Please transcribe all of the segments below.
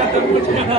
একাত্তর কোটি টাকা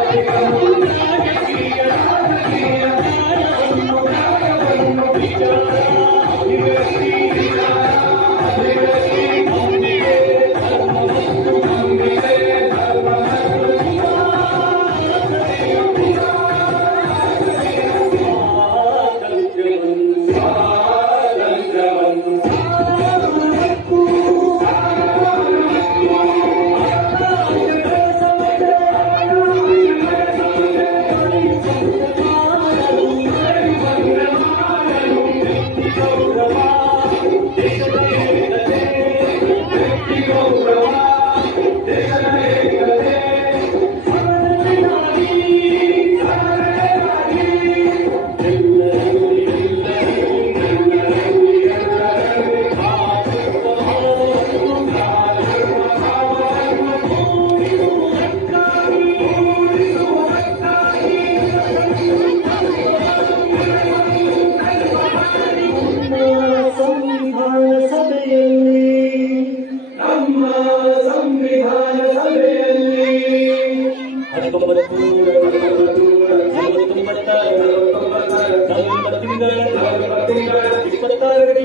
ಇಪ್ಪತ್ತಾರನೇ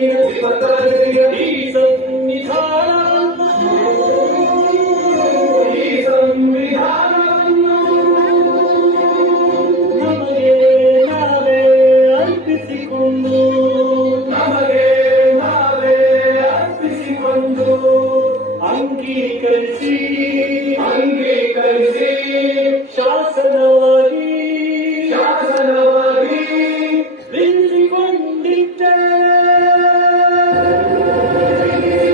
ಈ ಸಂವಿಧಾನ ಈ ಸಂವಿಧಾನವನ್ನು ನಮಗೆ ನಾವೇ ಅರ್ಪಿಸಿಕೊಂಡು ನಮಗೆ ನಾವೇ ಅರ್ಪಿಸಿಕೊಂಡು ಅಂಗೀಕರಿಸಿ ಅಂಗೀಕರಿಸಿ ಶಾಸನವಾಗಿ ಶಾಸನವಾಗಿ Thank you.